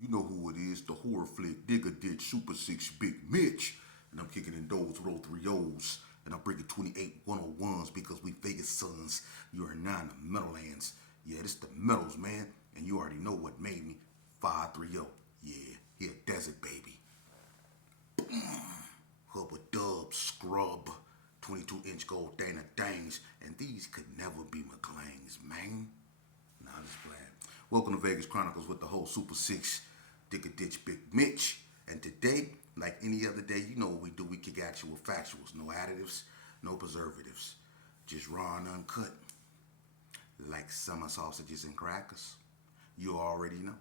You know who it is, the horror flick, Digger Ditch, Super 6, Big Mitch. And I'm kicking in doors with all three O's. And I'm bringing 28 101s because we Vegas sons. You are now in the Meadowlands. Yeah, this the Metals, man. And you already know what made me 530. Yeah, here, Desert Baby. Herbert Dub, Scrub, 22-inch gold Dana Dangs. And these could never be McLean's, man. Nah, I'm just playing. Welcome to Vegas Chronicles with the whole Super 6, Digger Ditch, Big Mitch. And today, like any other day, you know what we do. We kick actual factuals. No additives, no preservatives. Just raw and uncut. Like summer sausages and crackers. You already know.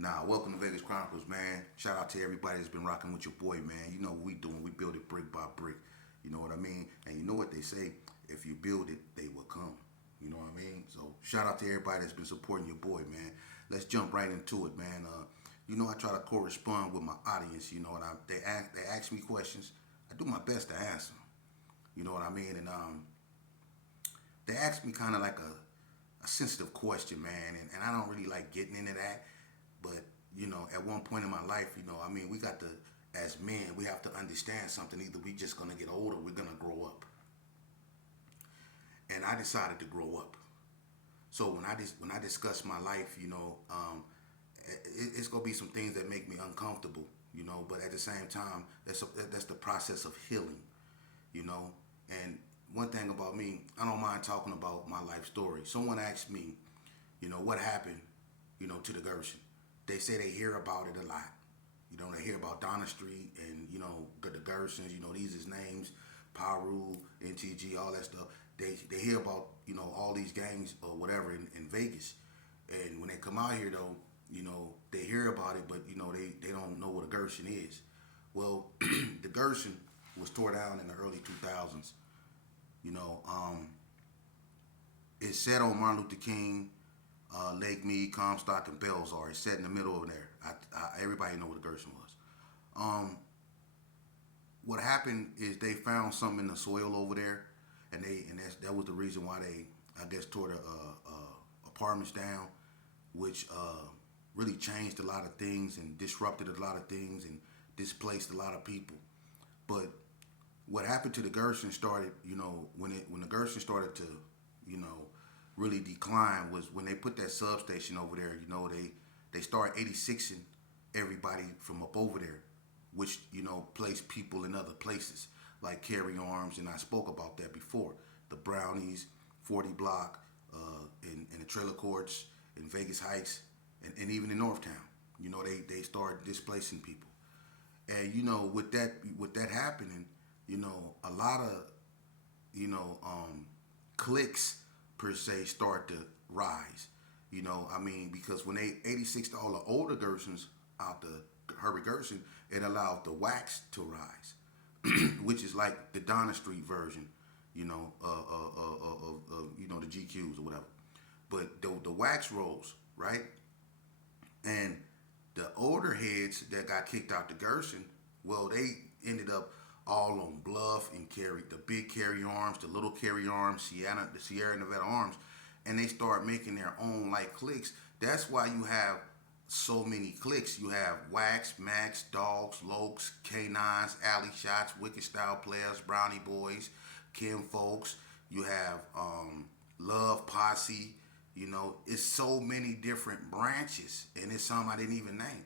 Now, welcome to Vegas Chronicles, man. Shout out to everybody that's been rocking with your boy, man. You know what we doing. We build it brick by brick. You know what I mean? And you know what they say? If you build it, they will come. You know what I mean? So shout out to everybody that's been supporting your boy, man. Let's jump right into it, man. You know I try to correspond with my audience. You know, and they ask me questions. I do my best to answer them. You know what I mean? And they ask me kind of like a sensitive question, man. And I don't really like getting into that. But you know, at one point in my life, you know, I mean, we got to, as men, we have to understand something. Either we just gonna get older, we're gonna grow up. And I decided to grow up. So when I discuss my life, you know, it's gonna be some things that make me uncomfortable, you know. But at the same time, that's the process of healing, you know. And one thing about me, I don't mind talking about my life story. Someone asked me, you know, what happened, you know, to the Gerson. They say they hear about it a lot. You know, they hear about Donna Street and, you know, the Gersons, you know, these is names, Paru, NTG, all that stuff. They hear about, you know, all these gangs or whatever in Vegas. And when they come out here, though, you know, they hear about it, but, you know, they don't know what a Gerson is. Well, the Gerson was tore down in the early 2000s. You know, it's set on Martin Luther King, Lake Mead, Comstock, and Belzar. It's set in the middle of there. Everybody know what a Gerson was. What happened is they found something in the soil over there, and that was the reason why they, I guess, tore the apartments down, which really changed a lot of things and disrupted a lot of things and displaced a lot of people. But what happened to the Gerson started, you know, when the Gerson started to, you know, really decline was when they put that substation over there. You know, they started 86ing everybody from up over there, which, you know, placed people in other places like Carry Arms, and I spoke about that before. The Brownies, 40 Block, in the trailer courts in Vegas Heights, and even in Northtown. You know, they started displacing people, and you know, with that happening, you know, a lot of, you know, cliques per se start to rise. You know, I mean, because when they 86'd all the older Gersons out the Herbert Gerson, it allowed the wax to rise, which is like the Donna Street version, you know, of you know, the GQs or whatever. But the wax rose, right? And the older heads that got kicked out the Gerson, well, they ended up all on Bluff and carried the big Carry Arms, the little Carry Arms, the Sierra Nevada Arms, and they start making their own like cliques. That's why you have so many cliques. You have Wax, Max, Dogs, Lokes, K9s, Alley Shots, Wicked Style Players, Brownie Boys, Kim Folks. You have Love Posse. You know, it's so many different branches, and it's some I didn't even name.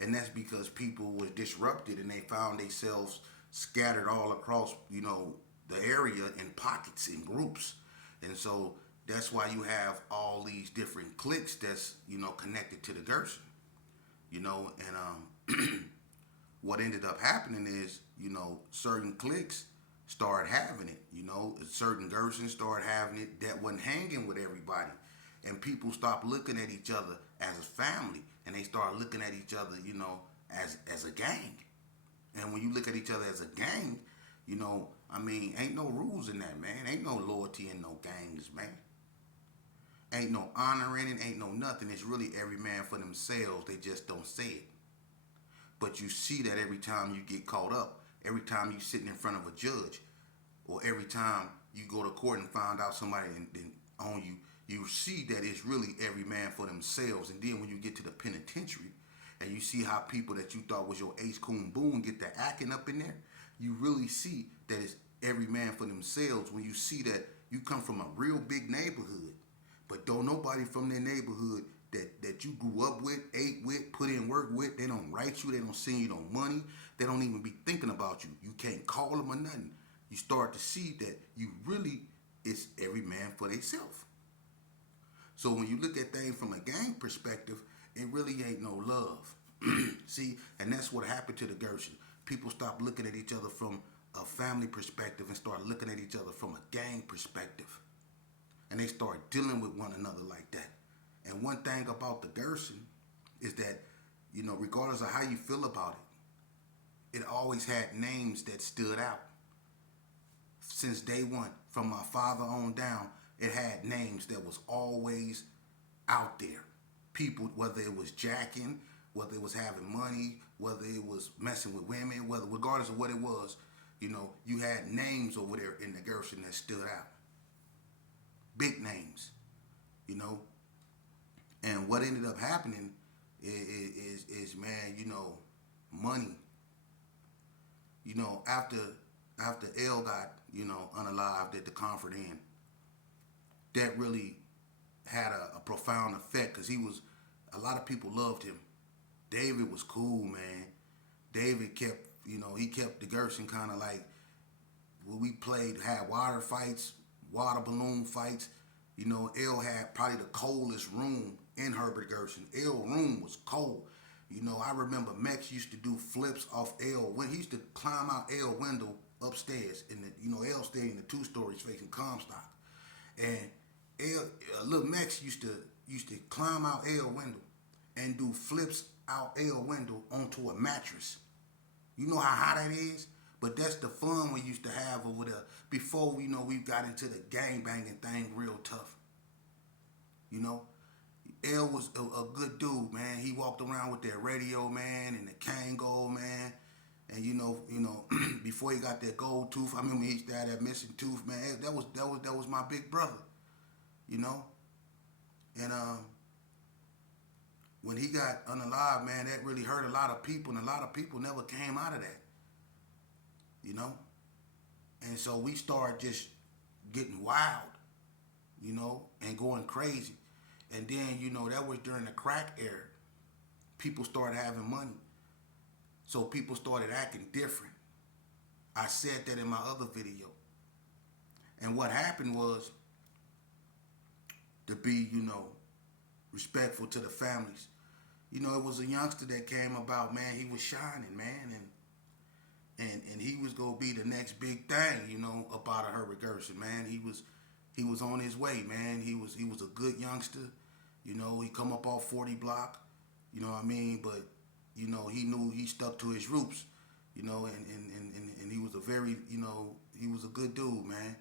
And that's because people were disrupted and they found themselves scattered all across, you know, the area in pockets, in groups. And so that's why you have all these different cliques that's, you know, connected to the Gerson. You know, and what ended up happening is, you know, certain cliques started having it. You know, certain Gersons started having it that wasn't hanging with everybody. And people stopped looking at each other as a family, and they started looking at each other, you know, as a gang. And when you look at each other as a gang, you know, I mean, ain't no rules in that, man. Ain't no loyalty in no gangs, man. Ain't no honor in it, ain't no nothing. It's really every man for themselves. They just don't say it. But you see that every time you get caught up, every time you sitting in front of a judge, or every time you go to court and find out somebody on you, you see that it's really every man for themselves. And then when you get to the penitentiary, and you see how people that you thought was your ace coon boon get the acting up in there, you really see that it's every man for themselves. When you see that you come from a real big neighborhood, but don't nobody from their neighborhood that you grew up with, ate with, put in work with, they don't write you, they don't send you no money, they don't even be thinking about you. You can't call them or nothing. You start to see that you really, it's every man for themselves. So when you look at things from a gang perspective, it really ain't no love. See, and that's what happened to the Gerson. People stop looking at each other from a family perspective and start looking at each other from a gang perspective. And they start dealing with one another like that. And one thing about the Gerson is that, regardless of how you feel about it, it always had names that stood out. Since day one, from my father on down, it had names that was always out there. People, whether it was jacking, whether it was having money, whether it was messing with women, whether regardless of what it was, you had names over there in the Gerson that stood out. Big names, And what ended up happening is man, money. After L got, unalived at the Confronting, that really had a profound effect because a lot of people loved him. David was cool, man. David kept, he kept the Gerson kind of like, when we had water fights, water balloon fights. L had probably the coldest room in Herbert Gerson. L room was cold. I remember Mex used to do flips off L when he used to climb out L window upstairs in the L stayed in the 2 stories facing Comstock, and little Mex used to climb out L window and do flips out L window onto a mattress. You know how hot that is? But that's the fun we used to have over there before we got into the gang banging thing real tough. L was a good dude, man. He walked around with that radio, man, and the Kango, man. And before he got that gold tooth, I remember he used to have that missing tooth, man. That was my big brother, And when he got unalive, man, that really hurt a lot of people, and a lot of people never came out of that. And so we started just getting wild, and going crazy. And then, that was during the crack era. People started having money. So people started acting different. I said that in my other video. And what happened was to be, respectful to the families. It was a youngster that came about, man, he was shining, man, and he was gonna be the next big thing, up out of Herbert Gerson, man. He was on his way, man. He was a good youngster. He come up off 40 block, what I mean? But, he knew he stuck to his roots, and he was a very, he was a good dude, man.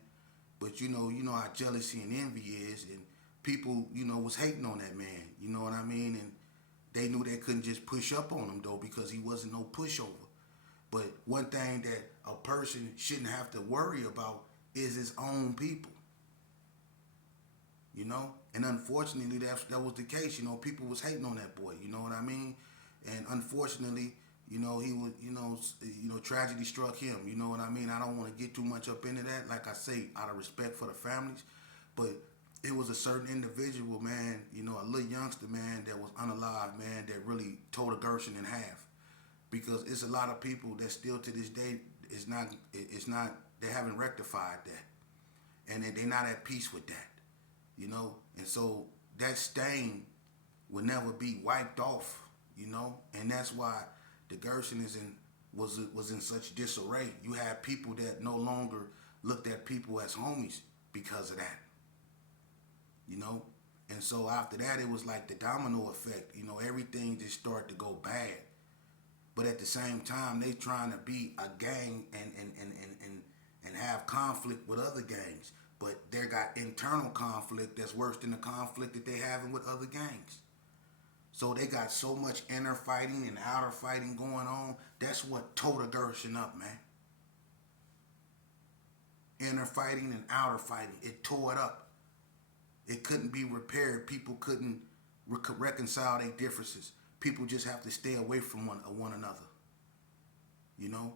But, how jealousy and envy is, and people, was hating on that man, you know what I mean? And they knew they couldn't just push up on him, though, because he wasn't no pushover. But one thing that a person shouldn't have to worry about is his own people. And unfortunately, that was the case. People was hating on that boy. You know what I mean? And unfortunately, he was, tragedy struck him. You know what I mean? I don't want to get too much up into that. Like I say, out of respect for the families, but it was a certain individual, man. A little youngster, man, that was unalive, man, that really tore the Gerson in half. Because it's a lot of people that still to this day they haven't rectified that, and they're not at peace with that. And so that stain will never be wiped off, and that's why the Gerson was in such disarray. You had people that no longer looked at people as homies because of that, and so after that it was like the domino effect. Everything just started to go bad, but at the same time they trying to be a gang and have conflict with other gangs. But they got internal conflict that's worse than the conflict that they having with other gangs. So they got so much inner fighting and outer fighting going on. That's what tore the Gerson up, man. Inner fighting and outer fighting. It tore it up. It couldn't be repaired. People couldn't reconcile their differences. people just have to stay away from one another. You know,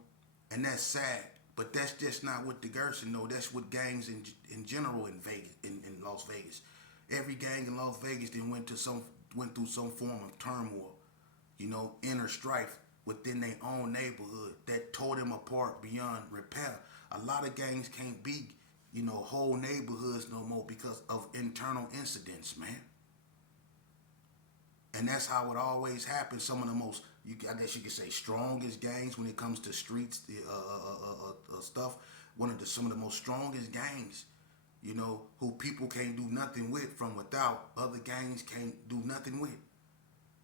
and that's sad. But that's just not what the Gerson know. That's what gangs in general in Vegas, in Las Vegas. Every gang in Las Vegas then went through some form of turmoil, you know, inner strife within their own neighborhood that tore them apart beyond repair. A lot of gangs can't be, you know, whole neighborhoods no more because of internal incidents, man. And that's how it always happens. Some of the most, I guess you could say, strongest gangs when it comes to streets stuff. Some of the most strongest gangs, you know, who people can't do nothing with from without. Other gangs can't do nothing with.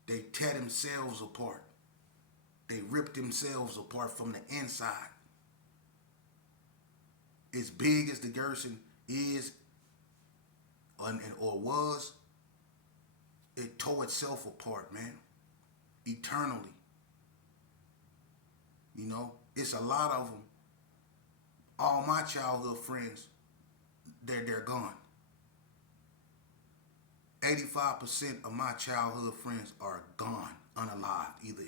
They tear themselves apart. They rip themselves apart from the inside. As big as the Gerson is or was, it tore itself apart, man. Eternally. You know, it's a lot of them. All my childhood friends, they're gone. 85% of my childhood friends are gone, unalived, either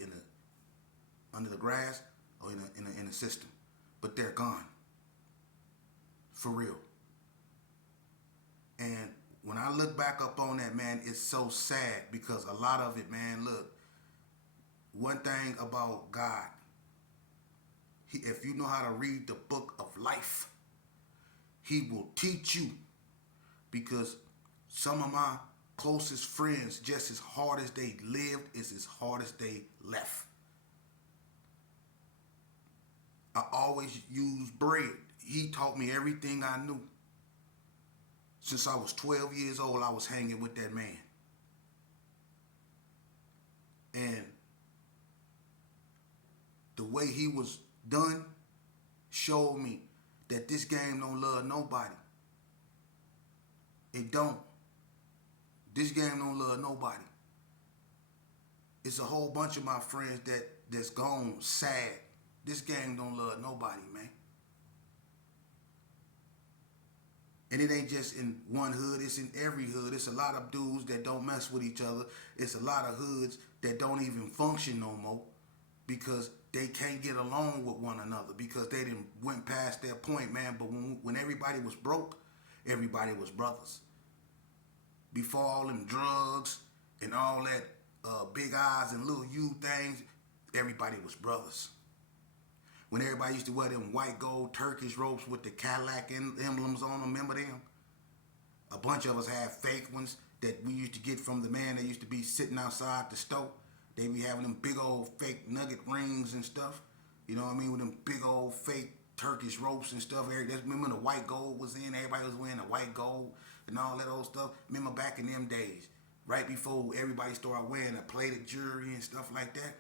under the grass or in the system. But they're gone. For real. And when I look back up on that, man, it's so sad because a lot of it, man, look, one thing about God, if you know how to read the book of life, he will teach you, because some of my closest friends, just as hard as they lived, is as hard as they left. I always use bread. He taught me everything I knew. Since I was 12 years old, I was hanging with that man. And the way he was done showed me that this game don't love nobody. It don't. This game don't love nobody. It's a whole bunch of my friends that's gone sad. This game don't love nobody, man. And it ain't just in one hood, it's in every hood. It's a lot of dudes that don't mess with each other. It's a lot of hoods that don't even function no more because they can't get along with one another because they didn't went past that point, man. But when everybody was broke, everybody was brothers. Before all them drugs and all that big eyes and little you things, everybody was brothers. When everybody used to wear them white gold Turkish ropes with the Cadillac emblems on them, remember them? A bunch of us had fake ones that we used to get from the man that used to be sitting outside the store. They be having them big old fake nugget rings and stuff. You know what I mean? With them big old fake Turkish ropes and stuff. Remember the white gold was in? Everybody was wearing the white gold and all that old stuff. Remember back in them days, right before everybody started wearing the plated jewelry and stuff like that?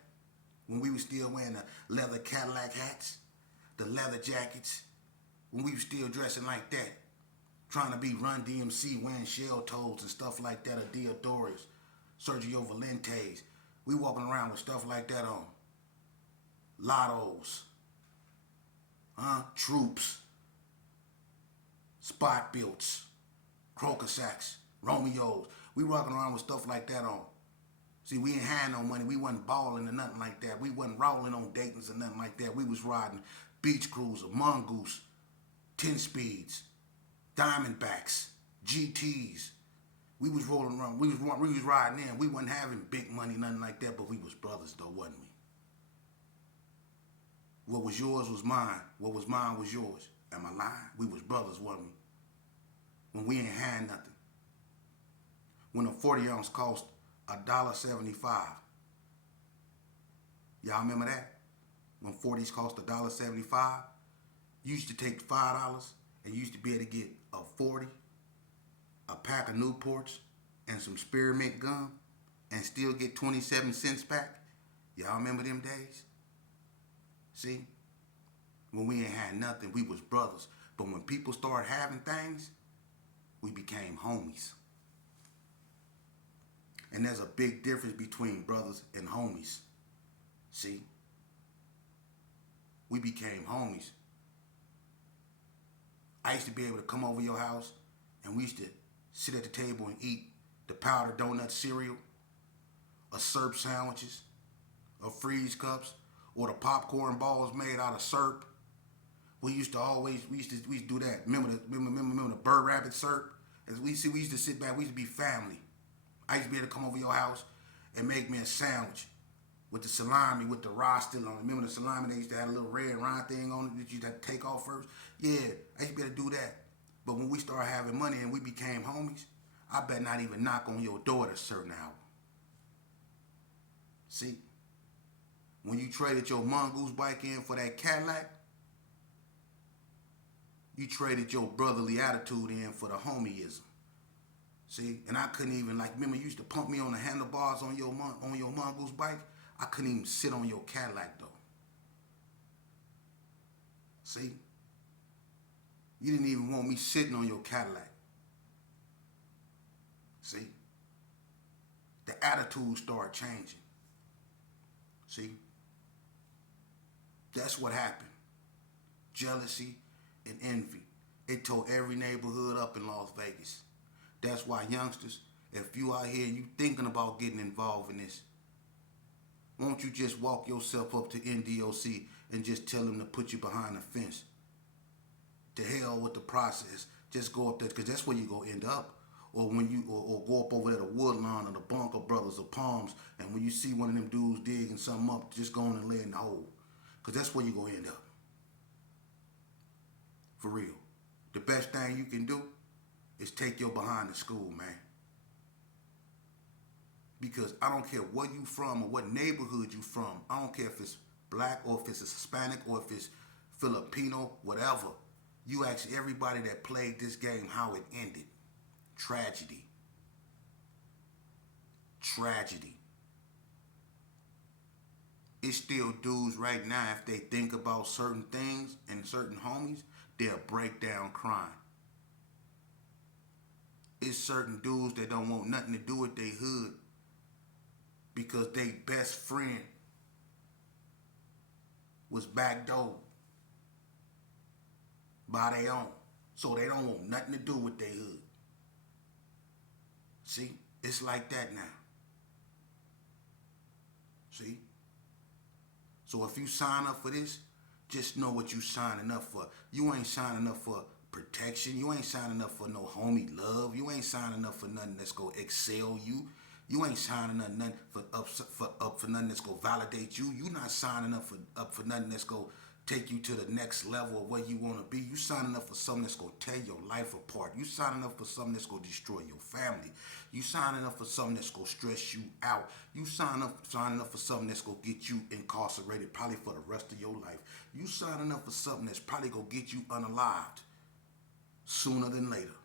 When we were still wearing the leather Cadillac hats, the leather jackets, when we were still dressing like that, trying to be Run DMC, wearing shell toes and stuff like that, or Diodorus, Sergio Valentes. We walking around with stuff like that on. Lottos, Troops, Spot Builts, Croker Sacks, Romeos. We walking around with stuff like that on. See, we ain't had no money. We wasn't balling or nothing like that. We wasn't rolling on Dayton's or nothing like that. We was riding Beach Cruiser, Mongoose, 10 Speeds, Diamondbacks, GTs. We was rolling around. We was riding in. We wasn't having big money, nothing like that, but we was brothers though, wasn't we? What was yours was mine. What was mine was yours. Am I lying? We was brothers, wasn't we? When we ain't had nothing. When a 40 ounce cost $1.75. Y'all remember that? When 40s cost $1.75, you used to take $5 and you used to be able to get a 40, a pack of Newports, and some spearmint gum, and still get 27 cents back. Y'all remember them days? See? When we ain't had nothing, we was brothers. But when people started having things, we became homies. And there's a big difference between brothers and homies. See? We became homies. I used to be able to come over your house and we used to sit at the table and eat the powdered donut cereal of syrup sandwiches, of freeze cups, or the popcorn balls made out of syrup. We used to do that. Remember the bird rabbit syrup? As we used to sit back. We used to be family. I used to be able to come over your house and make me a sandwich with the salami with the rye still on it. Remember the salami? They used to have a little red rind thing on it that you had to take off first. Yeah, I used to be able to do that. But when we started having money and we became homies, I better not even knock on your door at a certain hour. See, when you traded your mongoose bike in for that Cadillac, you traded your brotherly attitude in for the homieism. See, and I couldn't even, like, remember you used to pump me on the handlebars on your mongoose bike? I couldn't even sit on your Cadillac though. See, you didn't even want me sitting on your Cadillac. See, the attitude started changing. See, that's what happened. Jealousy and envy. It tore every neighborhood up in Las Vegas. That's why, youngsters, if you out here and you thinking about getting involved in this, won't you just walk yourself up to NDOC and just tell them to put you behind the fence? To hell with the process. Just go up there, because that's where you go end up. Or when you or go up over there to Woodlawn or the Bunker Brothers or Palms, and when you see one of them dudes digging something up, just go on and lay in the hole. Because that's where you're going to end up. For real. The best thing you can do is take your behind to school, man. Because I don't care where you from or what neighborhood you from. I don't care if it's black or if it's Hispanic or if it's Filipino, whatever. You ask everybody that played this game how it ended. Tragedy. Tragedy. It's still dudes right now, if they think about certain things and certain homies, they'll break down crying. It's certain dudes that don't want nothing to do with their hood because their best friend was backdoored by their own. So they don't want nothing to do with their hood. See? It's like that now. See? So if you sign up for this, just know what you signing up for. You ain't signing up for protection. You ain't signing up for no homie love. You ain't signing up for nothing that's gonna excel you. You ain't signing up nothing for nothing that's gonna validate you. You not signing up for nothing that's gonna take you to the next level of where you wanna be. You signing up for something that's gonna tear your life apart. You signing up for something that's gonna destroy your family. You signing up for something that's gonna stress you out. You signing up for something that's gonna get you incarcerated probably for the rest of your life. You signing up for something that's probably gonna get you unalived sooner than later.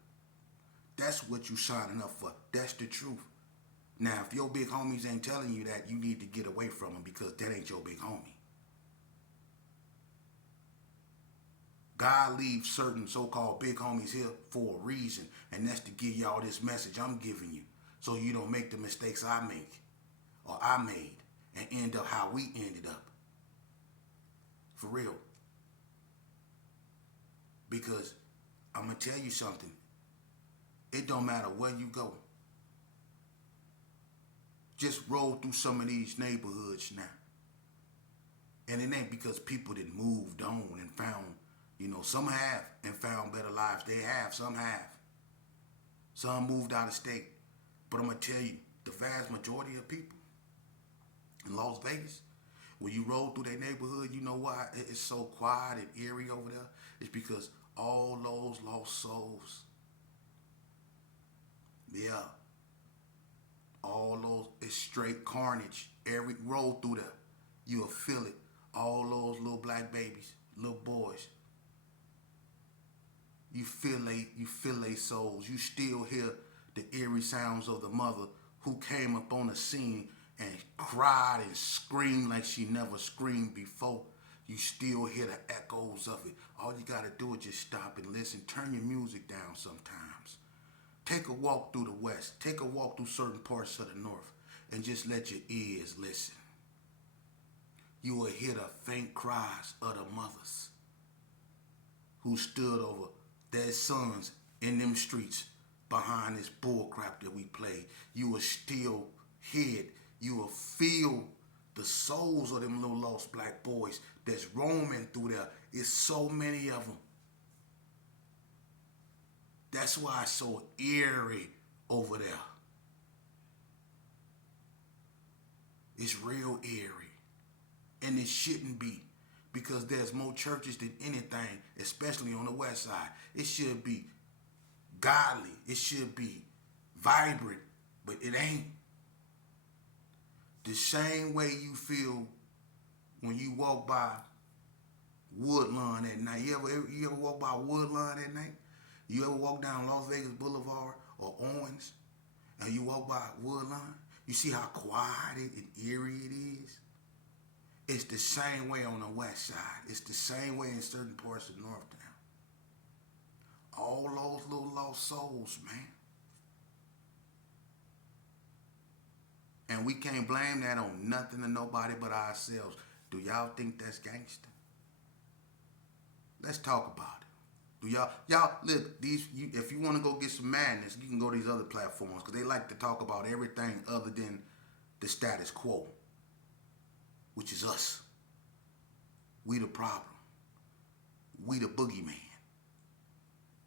That's what you signing up for. That's the truth. Now, if your big homies ain't telling you that, you need to get away from them because that ain't your big homie. God leaves certain so-called big homies here for a reason, and that's to give y'all this message I'm giving you so you don't make the mistakes I make or I made and end up how we ended up. For real. Because I'm going to tell you something. It don't matter where you go. Just roll through some of these neighborhoods now. And it ain't because people that moved on and found, some have and found better lives. They have, some have. Some moved out of state. But I'm going to tell you, the vast majority of people in Las Vegas, when you roll through their neighborhood, you know why it's so quiet and eerie over there? It's because all those lost souls, yeah, all those, it's straight carnage. Every roll through there, you'll feel it. All those little black babies, little boys, you feel they souls. You still hear the eerie sounds of the mother who came up on the scene and cried and screamed like she never screamed before. You still hear the echoes of it. All you gotta do is just stop and listen. Turn your music down sometimes. Take a walk through the West. Take a walk through certain parts of the North and just let your ears listen. You will hear the faint cries of the mothers who stood over their sons in them streets behind this bullcrap that we played. You will still hear it you will feel the souls of them little lost black boys that's roaming through there. It's so many of them. That's why it's so eerie over there. It's real eerie. And it shouldn't be, because there's more churches than anything, especially on the west side. It should be godly. It should be vibrant, but it ain't. The same way you feel when you walk by Woodlawn at night. You ever walk by Woodlawn at night? You ever walk down Las Vegas Boulevard or Owens and you walk by Woodlawn? You see how quiet and eerie it is? It's the same way on the west side. It's the same way in certain parts of Northtown. All those little lost souls, man. And we can't blame that on nothing or nobody but ourselves. Do y'all think that's gangster? Let's talk about it. Do y'all look, if you want to go get some madness, you can go to these other platforms, because they like to talk about everything other than the status quo, which is us. We the problem. We the boogeyman.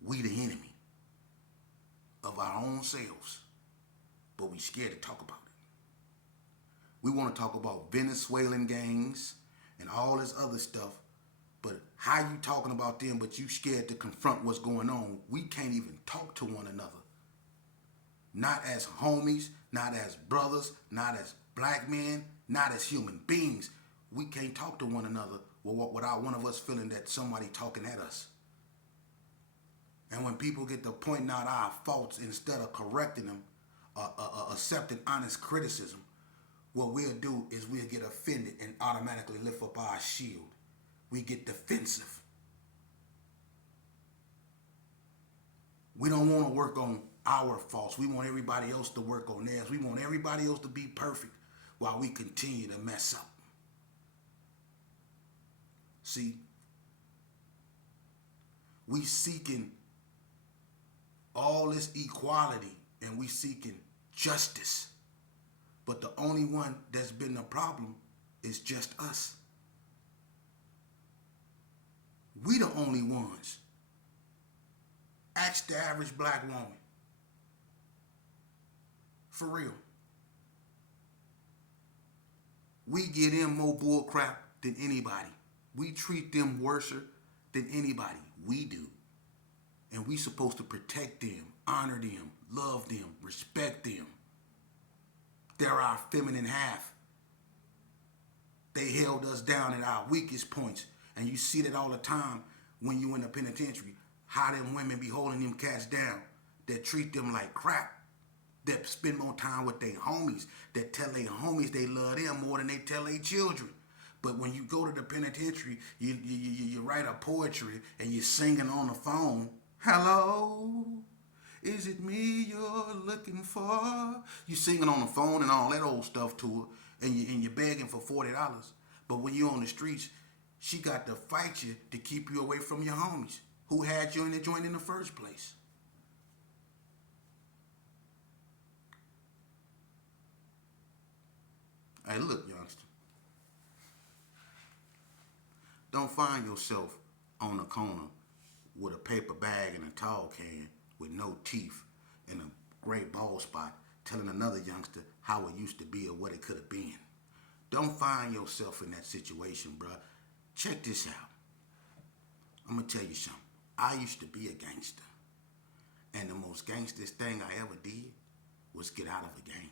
We the enemy of our own selves. But we scared to talk about it. We want to talk about Venezuelan gangs and all this other stuff. But how you talking about them, but you scared to confront what's going on? We can't even talk to one another. Not as homies, not as brothers, not as black men, not as human beings. We can't talk to one another without one of us feeling that somebody talking at us. And when people get to pointing out our faults instead of correcting them, accepting honest criticism, what we'll do is we'll get offended and automatically lift up our shield. We get defensive. We don't want to work on our faults. We want everybody else to work on theirs. We want everybody else to be perfect while we continue to mess up. See, we seeking all this equality and we seeking justice. But the only one that's been the problem is just us. We the only ones. Ask the average black woman. For real. We get in more bull crap than anybody. We treat them worse than anybody. We do. And we supposed to protect them, honor them, love them, respect them. They're our feminine half. They held us down at our weakest points. And you see that all the time when you in the penitentiary. How them women be holding them cats down. That treat them like crap. That spend more time with their homies. That tell their homies they love them more than they tell their children. But when you go to the penitentiary, you write a poetry and you're singing on the phone. Hello, is it me you're looking for? You singing on the phone and all that old stuff to her, and you're begging for $40. But when you're on the streets, she got to fight you to keep you away from your homies who had you in the joint in the first place. Hey, look, youngster. Don't find yourself on the corner with a paper bag and a tall can with no teeth and a gray bald spot telling another youngster how it used to be or what it could have been. Don't find yourself in that situation, bruh. Check this out. I'm going to tell you something. I used to be a gangster. And the most gangsterest thing I ever did was get out of a gang.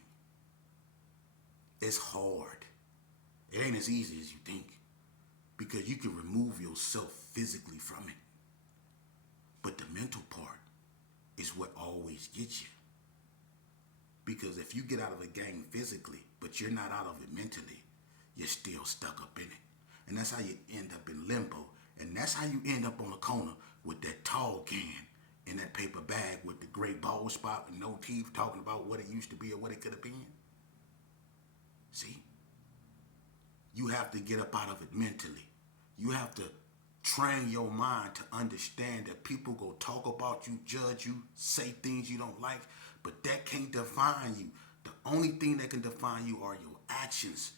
It's hard. It ain't as easy as you think. Because you can remove yourself physically from it. But the mental part is what always gets you. Because if you get out of a gang physically, but you're not out of it mentally, you're still stuck up in it. And that's how you end up in limbo. And that's how you end up on the corner with that tall can in that paper bag with the gray bald spot and no teeth, talking about what it used to be or what it could have been. See? You have to get up out of it mentally. You have to train your mind to understand that people go talk about you, judge you, say things you don't like, but that can't define you. The only thing that can define you are your actions.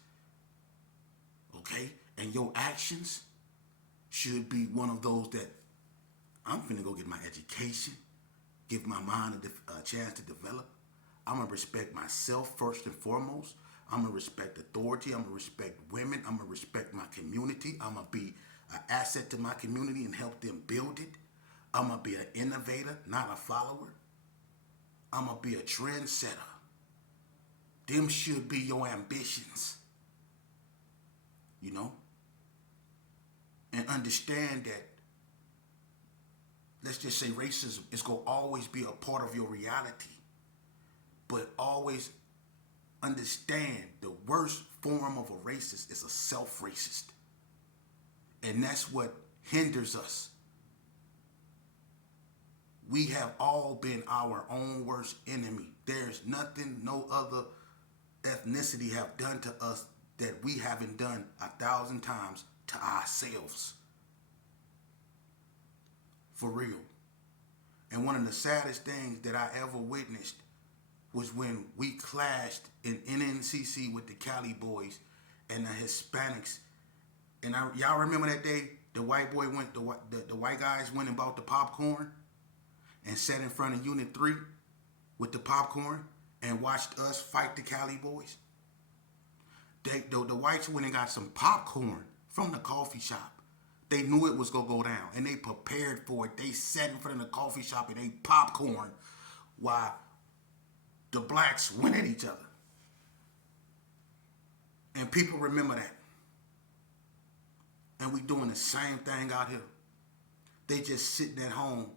Okay? And your actions should be one of those that I'm finna go get my education, give my mind a chance to develop. I'm gonna respect myself first and foremost. I'm gonna respect authority. I'm gonna respect women. I'm gonna respect my community. I'm gonna be an asset to my community and help them build it. I'm gonna be an innovator, not a follower. I'm gonna be a trendsetter. Them should be your ambitions. You know? And understand that, let's just say racism is going to always be a part of your reality. But always understand the worst form of a racist is a self-racist. And that's what hinders us. We have all been our own worst enemy. There's nothing no other ethnicity have done to us that we haven't done 1,000 times to ourselves. For real. And one of the saddest things that I ever witnessed was when we clashed in NNCC with the Cali boys and the Hispanics. And y'all remember that day the white guys went and bought the popcorn and sat in front of Unit 3 with the popcorn and watched us fight the Cali boys? The whites went and got some popcorn from the coffee shop. They knew it was going to go down, and they prepared for it. They sat in front of the coffee shop and ate popcorn while the blacks went at each other. And people remember that. And we doing the same thing out here. They just sitting at home